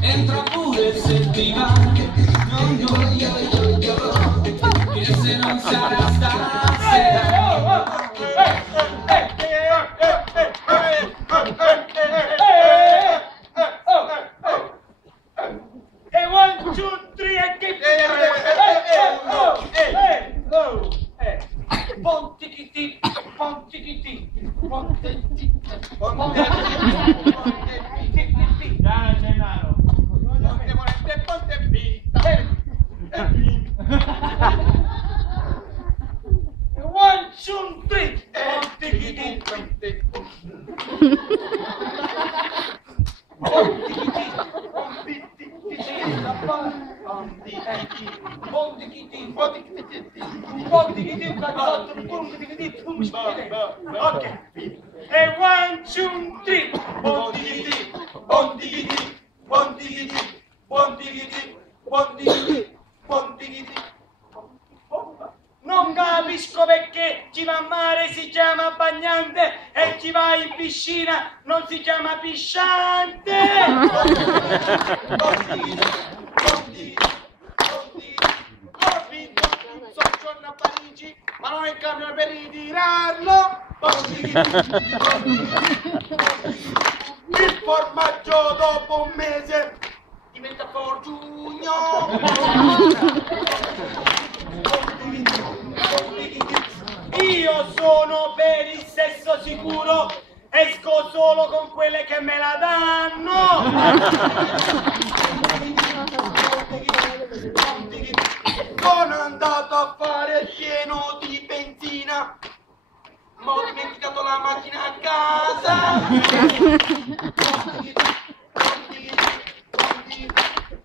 Entra pure se ti va, che se non sarà stasera. E 1, 2, 3 e che Pontichiti, pontichiti, pontichiti, pontichiti. Dai, Gennaro. Ponte volente, ponte vita. 1, 2, 3. Pontichiti, pontichiti. Ok. E 1, 2, 3. Pontichiti, pontichiti, pontichiti, pontichiti, pontichiti, pontichiti. Non capisco perché chi va a mare si chiama bagnante e chi va in piscina non si chiama pisciante. Ho vinto un soggiorno a Parigi, ma non il camion per ritirarlo. Il formaggio dopo un mese diventa forgiugno. Io sono per il sesso sicuro, esco solo con quelle che me la danno. Sono andato a fare il pieno di benzina, ma ho dimenticato la macchina a casa.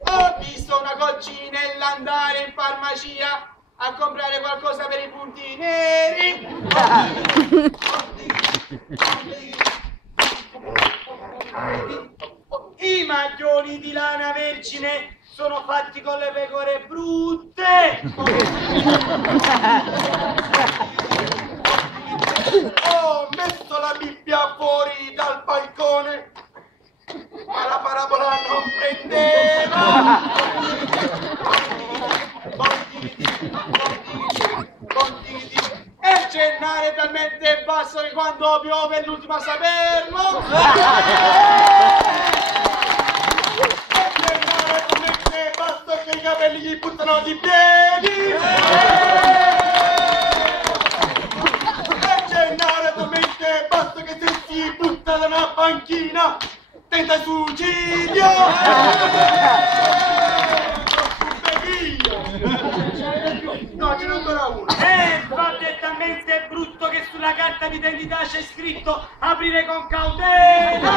Ho visto una coccinella andare in farmacia a comprare qualcosa per i punti neri. I maglioni di lana vergine sono fatti con le pecore brutte. Ho messo la Bibbia fuori dal balcone, ma la parabola non prendeva. E Gennaro è talmente basso che quando piove è l'ultimo a saperlo. E Gennaro è talmente basso che i capelli gli buttano di piedi. E Gennaro è talmente basso che se si butta da una panchina tenta il suicidio. No, ce n'è ancora uno. Infatti è talmente brutto che sulla carta d'identità c'è scritto aprire con cautela.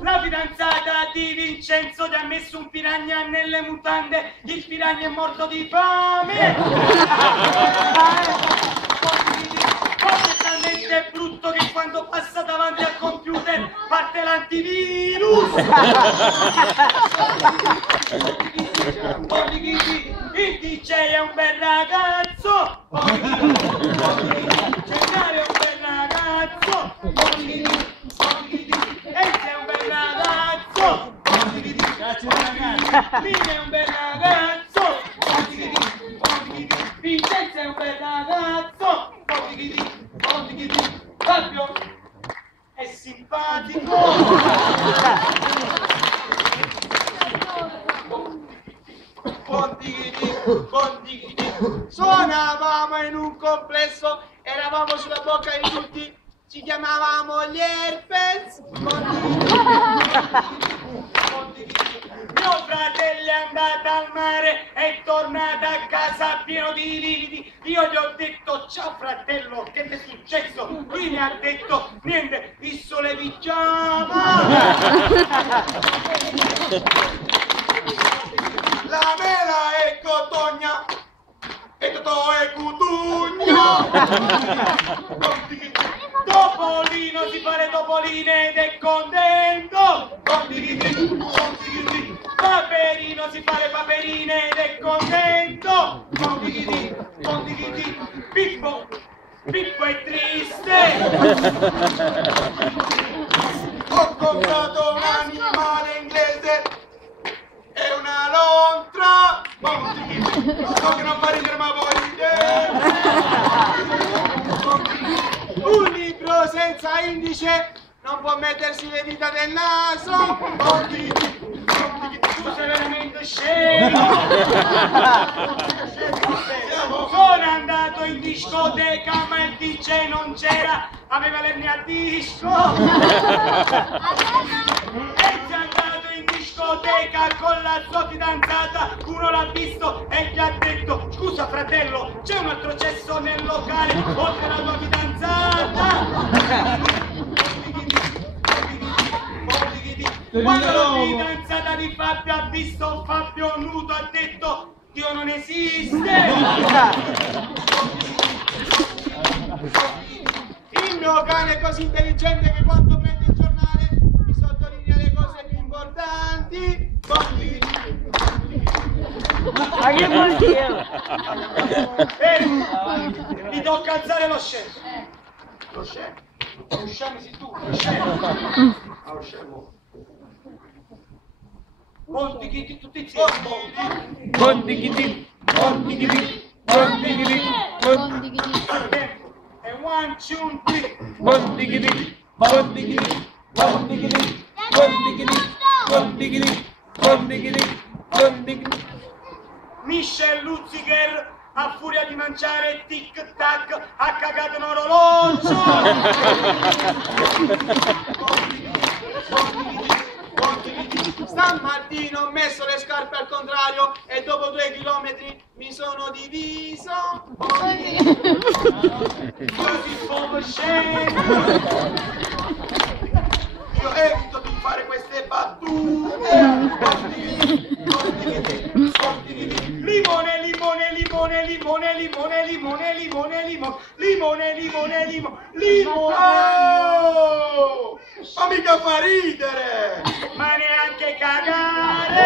La fidanzata di Vincenzo ti ha messo un piranha nelle mutande, il piranha è morto di fame. È talmente brutto che quando passa davanti al computer parte l'antivirus. Il DJ è un bel ragazzo. Gennaro è un bel ragazzo. Esse è un bel ragazzo. Mine è un bel ragazzo. Vincenzo è un bel ragazzo. Fabio è simpatico. Suonavamo in un complesso, eravamo sulla bocca di tutti, ci chiamavamo gli herpes. Mio fratello è andato al mare e è tornato a casa pieno di lividi. Io gli ho detto ciao fratello, che ti è successo? Lui mi ha detto niente, il sole vi chiama. La mela è cotogna e Totò è cutugno. Topolino si fa le topoline ed è contento. Paperino si fa le paperine ed è contento. Pippo Pippo è triste. Ho comprato un animale inglese e una lontra. So che non fa ridere ma voi un libro senza indice non può mettersi le dita del naso. Tu sei veramente scemo. Sono andato in discoteca ma il DJ non c'era, aveva l'ernia a disco. E c'è andato in discoteca con la sua fidanzata, uno l'ha visto e gli ha detto: scusa fratello, c'è un altro cesso nel locale oltre la tua fidanzata. Quando la fidanzata di Fabio ha visto Fabio nudo ha detto: Dio non esiste. Il mio cane è così intelligente che quando prende il giornale mi sottolinea le cose più importanti. Ma che vuol dire? Mi tocca alzare lo scemo. Lo scemo? Lo scemo sei tu, lo scemo. Lo scemo. Montichiti tutti insieme. Montichiti, montichiti, montichiti, montichiti. E 1, 2, 3. Montichiti, montichiti, montichiti, montichiti, montichiti, montichiti, montichiti. Michel Luziger, a furia di mangiare tic tac, ha cagato un orologio. Stamattina ho messo le scarpe al contrario e dopo 2 chilometri mi sono diviso. Così sono scemo. Io evito di fare queste battute. Limone, limone, limone, limone, limone, limone, limone, limone, limone, limone, limone, limone. Oh! Ma mica fa ridere! Ma neanche cagare!